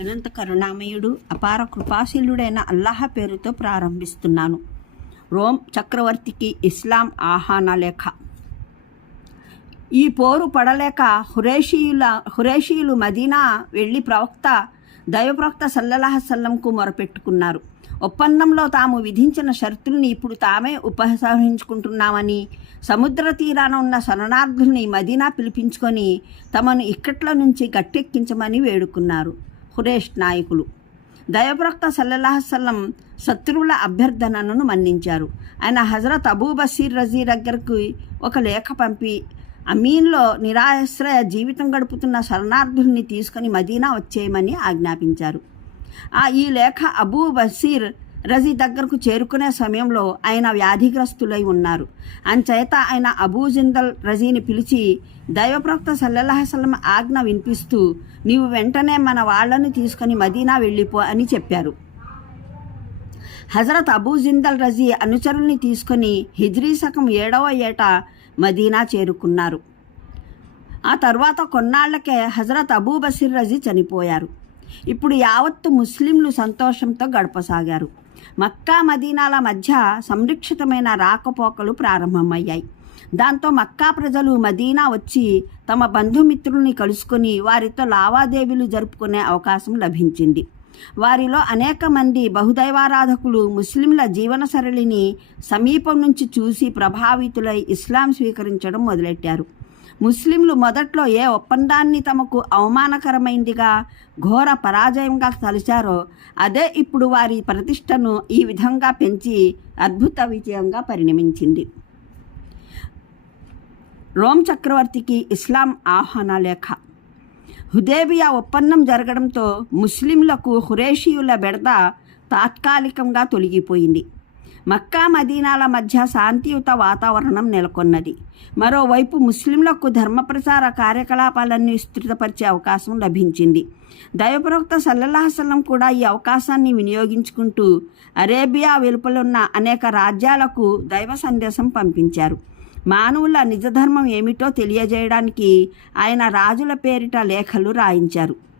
అనంత కరుణామయుడు అపార కృపాశీలుడైన అల్లాహ పేరుతో ప్రారంభిస్తున్నాను. రోమ్ చక్రవర్తికి ఇస్లాం ఆహ్వాన లేఖ. ఈ పోరు పడలేక హురేషీయుల హురేషీయులు మదీనా వెళ్ళి ప్రవక్త దైవప్రవక్త సల్లల్లాహ సల్లంకు మొరపెట్టుకున్నారు. ఒప్పందంలో తాము విధించిన షరతుల్ని ఇప్పుడు తామే ఉపసంహరించుకుంటున్నామని సముద్ర తీరాన ఉన్న శరణార్థుల్ని మదీనా పిలిపించుకొని తమను ఇక్కట్ల నుంచి గట్టెక్కించమని వేడుకున్నారు. హురేష్ నాయకులు. దయప్రక్త సల్లల్లాహసల్లం శత్రువుల అభ్యర్థనను మన్నించారు. ఆయన హజరత్ అబూ బసీర్ రజీ దగ్గరకు ఒక లేఖ పంపి అమీన్లో నిరాశ్రయ జీవితం గడుపుతున్న శరణార్థుల్ని తీసుకుని మదీనా వచ్చేయమని ఆజ్ఞాపించారు. ఆ ఈ లేఖ అబూ బసీర్ రజీ దగ్గరకు చేరుకునే సమయంలో ఆయన వ్యాధిగ్రస్తులై ఉన్నారు. అంచేత ఆయన అబూ జిందల్ రజీని పిలిచి దైవప్రవక్త సల్లల్లాహసల్లం ఆజ్ఞ వినిపిస్తూ నీవు వెంటనే మన వాళ్ళని తీసుకొని మదీనా వెళ్ళిపో అని చెప్పారు. హజరత్ అబూ జిందల్ రజీ అనుచరుల్ని తీసుకొని హిజ్రీ శకం ఏడవ ఏట మదీనా చేరుకున్నారు. ఆ తర్వాత కొన్నాళ్ళకే హజరత్ అబూ బసిర్ రజీ చనిపోయారు. ఇప్పుడు యావత్తు ముస్లింలు సంతోషంతో గడపసాగారు. మక్కా మదీనాల మధ్య సంరక్షితమైన రాకపోకలు ప్రారంభమయ్యాయి. దాంతో మక్కా ప్రజలు మదీనా వచ్చి తమ బంధుమిత్రుల్ని కలుసుకొని వారితో లావాదేవీలు జరుపుకునే అవకాశం లభించింది. వారిలో అనేక మంది బహుదైవారాధకులు ముస్లింల జీవన సరళిని సమీపం నుంచి చూసి ప్రభావితులై ఇస్లాం స్వీకరించడం మొదలెట్టారు. ముస్లింలు మొదట్లో ఏ ఒప్పందాన్ని తమకు అవమానకరమైందిగా ఘోర పరాజయంగా తలిచారో అదే ఇప్పుడు వారి ప్రతిష్టను ఈ విధంగా పెంచి అద్భుత విజయంగా పరిణమించింది. రోమ్ చక్రవర్తికి ఇస్లాం ఆహ్వాన లేఖ. హుదేబియా ఒప్పందం జరగడంతో ముస్లింలకు హురేషియుల బెడద తాత్కాలికంగా తొలగిపోయింది. మక్కా మదీనాల మధ్య శాంతియుత వాతావరణం నెలకొన్నది. మరోవైపు ముస్లింలకు ధర్మ ప్రచార కార్యకలాపాలన్నీ విస్తృతపరిచే అవకాశం లభించింది. దైవప్రవక్త సల్లల్లాహసలం కూడా ఈ అవకాశాన్ని వినియోగించుకుంటూ అరేబియా వెలుపలున్న అనేక రాజ్యాలకు దైవ సందేశం పంపించారు. మానవుల నిజధర్మం ఏమిటో తెలియజేయడానికి ఆయన రాజుల పేరిట లేఖలు రాయించారు.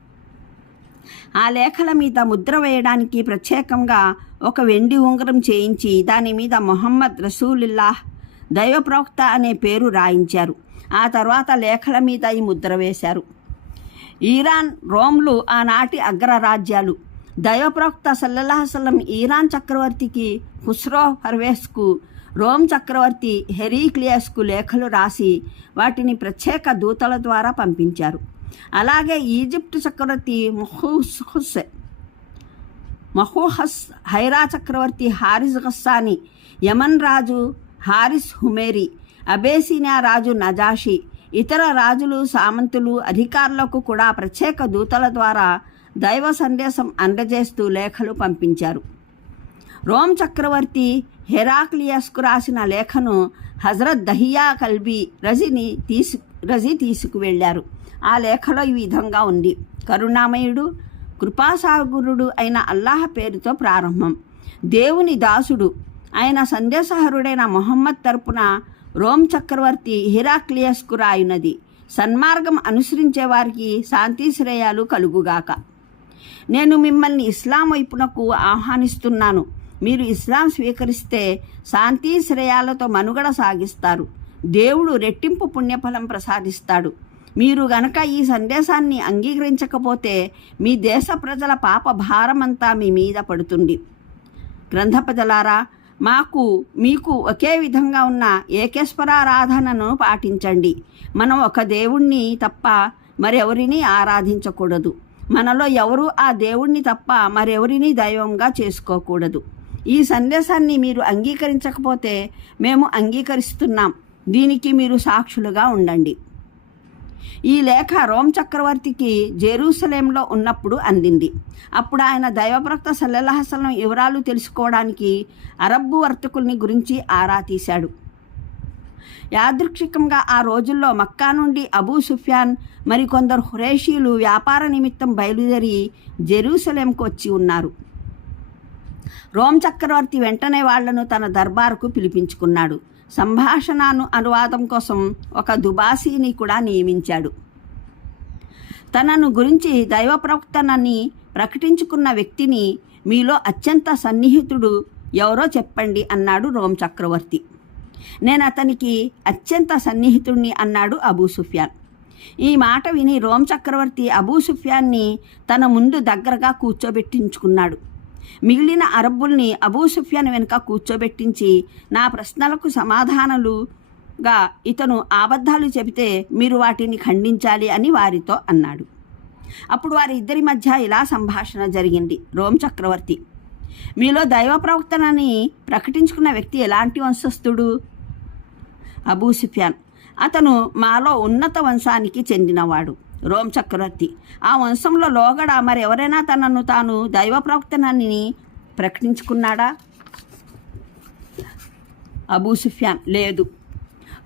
ఆ లేఖల మీద ముద్ర వేయడానికి ప్రత్యేకంగా ఒక వెండి ఉంగరం చేయించి దాని మీద మొహమ్మద్ రసూలుల్లాహ్ దైవప్రవక్త అనే పేరు రాయించారు. ఆ తర్వాత లేఖల మీద ఈ ముద్ర వేశారు. ఈరాన్ రోమ్లు ఆనాటి అగ్రరాజ్యాలు. దైవప్రవక్త ప్రవక్త ఈరాన్ చక్రవర్తికి హుస్రో పర్వేస్కు రోమ్ చక్రవర్తి హెరీక్లియస్కు లేఖలు రాసి వాటిని ప్రత్యేక దూతల ద్వారా పంపించారు. అలాగే ఈజిప్టు చక్రవర్తి మహూస్ మహూహస్ హైరా చక్రవర్తి హారిస్ హస్సాని యమన్ రాజు హారిస్ హుమేరి అబేసినియా రాజు నజాషి ఇతర రాజులు సామంతులు అధికారులకు కూడా ప్రత్యేక దూతల ద్వారా దైవ సందేశం అందజేస్తూ లేఖలు పంపించారు. రోమ్ చక్రవర్తి హెరాక్లియస్కు రాసిన లేఖను హజరత్ దహియా కల్బీ రజిని తీసు రజి తీసుకువెళ్ళారు ఆ లేఖలో ఈ విధంగా ఉంది. కరుణామయుడు కృపాసాగురుడు అయిన అల్లాహ పేరుతో ప్రారంభం. దేవుని దాసుడు ఆయన సందేశహరుడైన మొహమ్మద్ తరపున రోమ్ చక్రవర్తి హిరాక్లియస్కు రాయినది. సన్మార్గం అనుసరించే వారికి శాంతి శ్రేయాలు కలుగుగాక. నేను మిమ్మల్ని ఇస్లాం వైపునకు ఆహ్వానిస్తున్నాను. మీరు ఇస్లాం స్వీకరిస్తే శాంతి శ్రేయాలతో మనుగడ సాగిస్తారు. దేవుడు రెట్టింపు పుణ్యఫలం ప్రసాదిస్తాడు. మీరు గనక ఈ సందేశాన్ని అంగీకరించకపోతే మీ దేశ ప్రజల పాప భారమంతా మీ మీద పడుతుంది. గ్రంథ ప్రజలారా మాకు మీకు ఒకే విధంగా ఉన్న ఏకేశ్వరారాధనను పాటించండి. మనం ఒక దేవుణ్ణి తప్ప మరెవరిని ఆరాధించకూడదు. మనలో ఎవరు ఆ దేవుణ్ణి తప్ప మరెవరిని దైవంగా చేసుకోకూడదు. ఈ సందేశాన్ని మీరు అంగీకరించకపోతే మేము అంగీకరిస్తున్నాం. దీనికి మీరు సాక్షులుగా ఉండండి. ఈ లేఖ రోమ్ చక్రవర్తికి జెరూసలేంలో ఉన్నప్పుడు అందింది. అప్పుడు ఆయన దైవప్రక్త సల్లెల్లాహసలం వివరాలు తెలుసుకోవడానికి అరబ్బు వర్తకుల్ని గురించి ఆరా తీశాడు. యాదృక్షికంగా ఆ రోజుల్లో మక్కా నుండి అబూ సుఫ్యాన్ మరికొందరు హురేషీలు వ్యాపార నిమిత్తం బయలుదేరి జెరూసలేంకు వచ్చి ఉన్నారు. రోమ్ చక్రవర్తి వెంటనే వాళ్ళను తన దర్బారుకు పిలిపించుకున్నాడు. సంభాషణను అనువాదం కోసం ఒక దుబాసీని కూడా నియమించాడు. తనను గురించి దైవ ప్రవక్తనని ప్రకటించుకున్న వ్యక్తిని మీలో అత్యంత సన్నిహితుడు ఎవరో చెప్పండి అన్నాడు రోమ్ చక్రవర్తి. నేను అతనికి అత్యంత సన్నిహితుడిని అన్నాడు అబూ సుఫియాన్. ఈ మాట విని రోమ్ చక్రవర్తి అబూ సుఫియాన్ని తన ముందు దగ్గరగా కూర్చోబెట్టించుకున్నాడు. మిగిలిన అరబ్బుల్ని అబూ సుఫియాన్ వెనుక కూర్చోబెట్టించి నా ప్రశ్నలకు సమాధానాలుగా ఇతను అబద్ధాలు చెబితే మీరు వాటిని ఖండించాలి అని వారితో అన్నాడు. అప్పుడు వారిద్దరి మధ్య ఇలా సంభాషణ జరిగింది. రోమ్ చక్రవర్తి మీలో దైవ ప్రవక్తనని ప్రకటించుకున్న వ్యక్తి ఎలాంటి వంశస్థుడు? అబూ సుఫియాన్ అతను మాలో ఉన్నత వంశానికి చెందినవాడు. రోమ్ చక్రవర్తి. ఆ వంశంలో లోగడ మరెవరైనా తనను తాను దైవ ప్రవక్తనని ప్రకటించుకున్నాడా? Abu Sufyan. లేదు.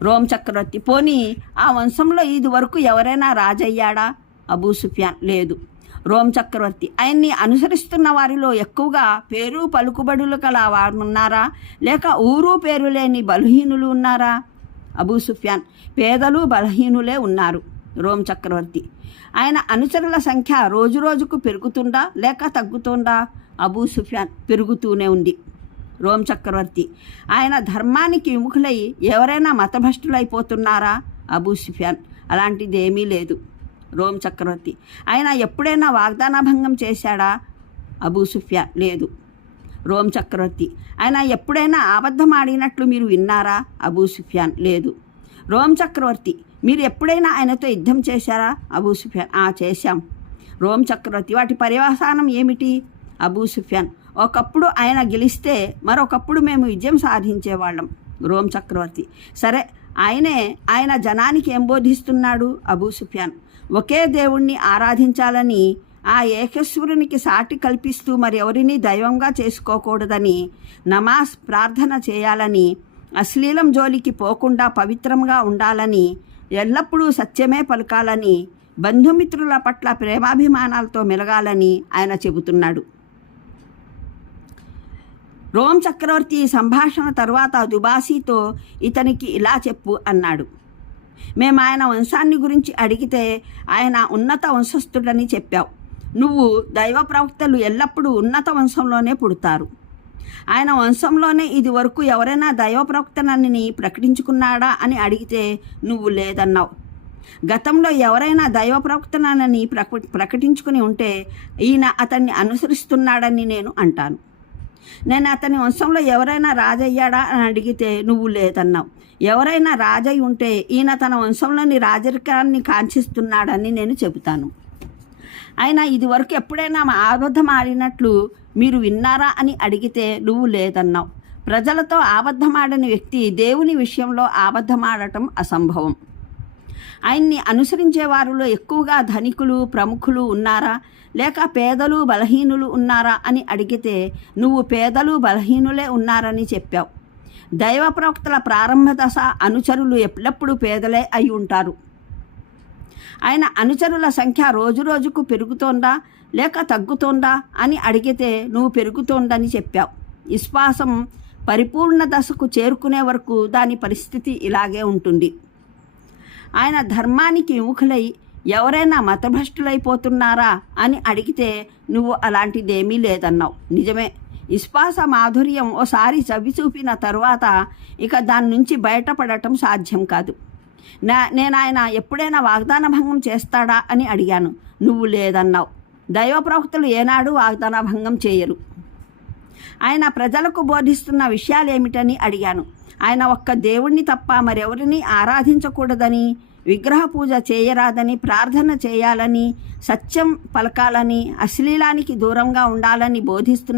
రోమ్ చక్రవర్తి. పోనీ ఆ వంశంలో ఇది వరకు ఎవరైనా రాజయ్యాడా? Abu Sufyan. లేదు. రోమ్ చక్రవర్తి. ఆయన్ని అనుసరిస్తున్న వారిలో ఎక్కువగా పేరు పలుకుబడులు గల వారు ఉన్నారా లేక ఊరు పేరు లేని బలహీనులు ఉన్నారా? అబూ సుఫియాన్. పేదలు బలహీనులే ఉన్నారు. రోమ్ చక్రవర్తి. ఆయన అనుచరుల సంఖ్య రోజు రోజుకు పెరుగుతుందా లేక తగ్గుతుందా? అబూ సుఫియాన్ పెరుగుతూనే ఉంది. రోమ్ చక్రవర్తి ఆయన ధర్మానికి విముఖులై ఎవరైనా మతభ్రష్టులైపోతున్నారా? అబూ సుఫియాన్ అలాంటిది ఏమీ లేదు. రోమ్ చక్రవర్తి ఆయన ఎప్పుడైనా వాగ్దాన భంగం చేశాడా? అబూ సుఫియాన్ లేదు. రోమ్ చక్రవర్తి ఆయన ఎప్పుడైనా అబద్ధం ఆడినట్లు మీరు విన్నారా? అబూ సుఫియాన్ లేదు. రోమ్ చక్రవర్తి మీరు ఎప్పుడైనా ఆయనతో యుద్ధం చేశారా? అబూ సుఫియాన్. ఆ చేశాం. రోమ్ చక్రవర్తి వాటి పర్యవసానం ఏమిటి? అబూ సుఫియాన్. ఒకప్పుడు ఆయన గెలిస్తే మరొకప్పుడు మేము విజయం సాధించేవాళ్ళం. రోమ్ చక్రవర్తి. సరే ఆయనే ఆయన జనానికి ఏం బోధిస్తున్నాడు? అబూ సుఫియాన్. ఒకే దేవుణ్ణి ఆరాధించాలని ఆ ఏకేశ్వరునికి సాటి కల్పిస్తూ మరి ఎవరిని దైవంగా చేసుకోకూడదని నమాజ్ ప్రార్థన చేయాలని అశ్లీలం జోలికి పోకుండా పవిత్రంగా ఉండాలని ఎల్లప్పుడూ సత్యమే పలకాలని బంధుమిత్రుల పట్ల ప్రేమాభిమానాలతో మెలగాలని ఆయన చెబుతున్నాడు. రోమ్ చక్రవర్తి సంభాషణ తర్వాత దుబాసీతో ఇతనికి ఇలా చెప్పు అన్నాడు. మేము ఆయన వంశాన్ని గురించి అడిగితే ఆయన ఉన్నత వంశస్థుడని చెప్పావు. నువ్వు దైవ ప్రవక్తలు ఎల్లప్పుడూ ఉన్నత వంశంలోనే పుడతారు. ఆయన వంశంలోనే ఇది వరకు ఎవరైనా దైవ ప్రవక్తనని ప్రకటించుకున్నాడా అని అడిగితే నువ్వు లేదన్నావు. గతంలో ఎవరైనా దైవ ప్రవక్తనని ప్రక ప్రకటించుకుని ఉంటే ఈయన అతన్ని అనుసరిస్తున్నాడని నేను అంటాను. నేను అతని వంశంలో ఎవరైనా రాజయ్యాడా అని అడిగితే నువ్వు లేదన్నావు. ఎవరైనా రాజై ఉంటే ఈయన తన వంశంలోని రాజరికాన్ని కాంక్షిస్తున్నాడని నేను చెబుతాను. ఆయన ఇది వరకు ఎప్పుడైనా మా అబద్ధం ఆడినట్లు మీరు విన్నారా అని అడిగితే నువ్వు లేదన్నావు. ప్రజలతో అబద్ధమాడని వ్యక్తి దేవుని విషయంలో అబద్ధమాడటం అసంభవం. ఆయన్ని అనుసరించే వారిలో ఎక్కువగా ధనికులు ప్రముఖులు ఉన్నారా? లేక పేదలు బలహీనులు ఉన్నారా అని అడిగితే నువ్వు పేదలు బలహీనులే ఉన్నారని చెప్పావు. దైవ ప్రవక్తల ప్రారంభ దశ అనుచరులు ఎప్పుడప్పుడు పేదలే అయి ఉంటారు. ఆయన అనుచరుల సంఖ్య రోజు రోజుకు పెరుగుతోందా? లేక తగ్గుతోందా? అని అడిగితే నువ్వు పెరుగుతోందని చెప్పావు. విశ్వాసం పరిపూర్ణ దశకు చేరుకునే వరకు దాని పరిస్థితి ఇలాగే ఉంటుంది. ఆయన ధర్మానికి విముఖులై ఎవరైనా మతభ్రష్టులైపోతున్నారా? అని అడిగితే నువ్వు అలాంటిదేమీ లేదన్నావు. నిజమే. విశ్వాస మాధుర్యం ఓసారి చవి చూపిన తర్వాత ఇక దాని నుంచి బయటపడటం సాధ్యం కాదు. నా నేను ఆయన ఎప్పుడైనా వాగ్దాన భంగం చేస్తాడా అని అడిగాను. నువ్వు లేదన్నావు. దైవ ప్రవక్తలు ఏనాడు వాగ్దాన భంగం చేయరు. ఆయన ప్రజలకు బోధిస్తున్న విషయాలు ఏమిటని అడిగాను. ఆయన ఒక్క దేవుణ్ణి తప్ప మరెవరిని ఆరాధించకూడదని విగ్రహ పూజ చేయరాదని ప్రార్థన చేయాలని సత్యం పలకాలని అశ్లీలానికి దూరంగా ఉండాలని బోధిస్తున్న